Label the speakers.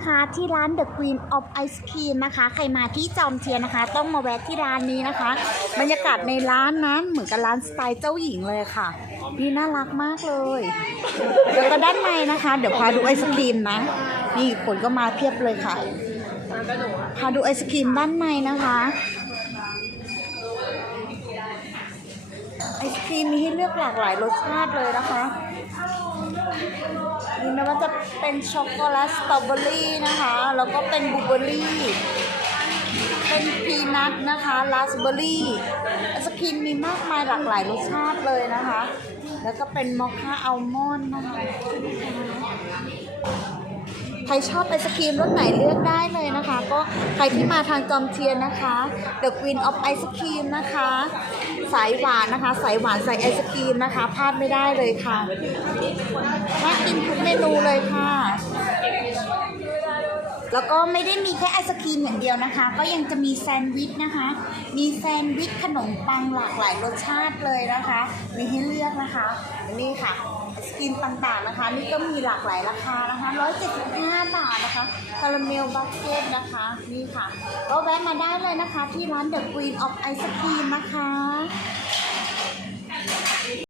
Speaker 1: นะคะที่ร้าน The Queen of Ice Cream นะคะ ใครมาที่จอมเทียนนะคะ ต้องมาแวะที่ร้านนี้นะคะ บรรยากาศในร้านนั้นเหมือนกับร้านสไตล์เจ้าหญิงเลยค่ะ นี่น่ารักมากเลย แล้วก็ด้านในนะคะ เดี๋ยวพาดูไอศครีมนะ นี่คนก็มาเพียบเลยค่ะ พาดูไอศครีมด้านในนะคะ ไอศครีมมีให้เลือกหลากหลายรสชาติเลยนะคะ จะเป็นช็อกโกแลตสตรอเบอรี่นะคะ แล้วก็เป็นบลูเบอรี่ เป็นพีนัทนะคะราสเบอรี่ไอศครีมมีมากมายหลากหลายรสชาติเลยนะคะ แล้วก็เป็นมอคค่าอัลมอนด์นะคะ ครชอบไอศครีมรสไหนเลือกได้เลยนะคะ ก็ใครที่มาทางจอมเทียนนะคะ The Queen of Ice Cream นะคะ สายหวานนะคะ สายหวานใส่ไอศครีมนะคะพลาดไม่ได้เลยค่ะน่ากินทุกเมนูเลยค่ะ แล้วก็ไม่ได้มีแค่ไอศครีมอย่างเดียวนะคะ ก็ยังจะมีแซนด์วิชนะคะ มีแซนด์วิชขนมปังหลากหลายรสชาติเลยนะคะ มีให้เลือกนะคะ นี่ค่ะไอศครีมต่างๆนะคะ นี่ก็มีหลากหลายราคานะคะ175บาทนะคะคาราเมลบัคเก็ตนะคะนี่ค่ะ ก็แวะมาได้เลยนะคะ ที่ร้านเดอะควีนออฟไอศครีมนะคะ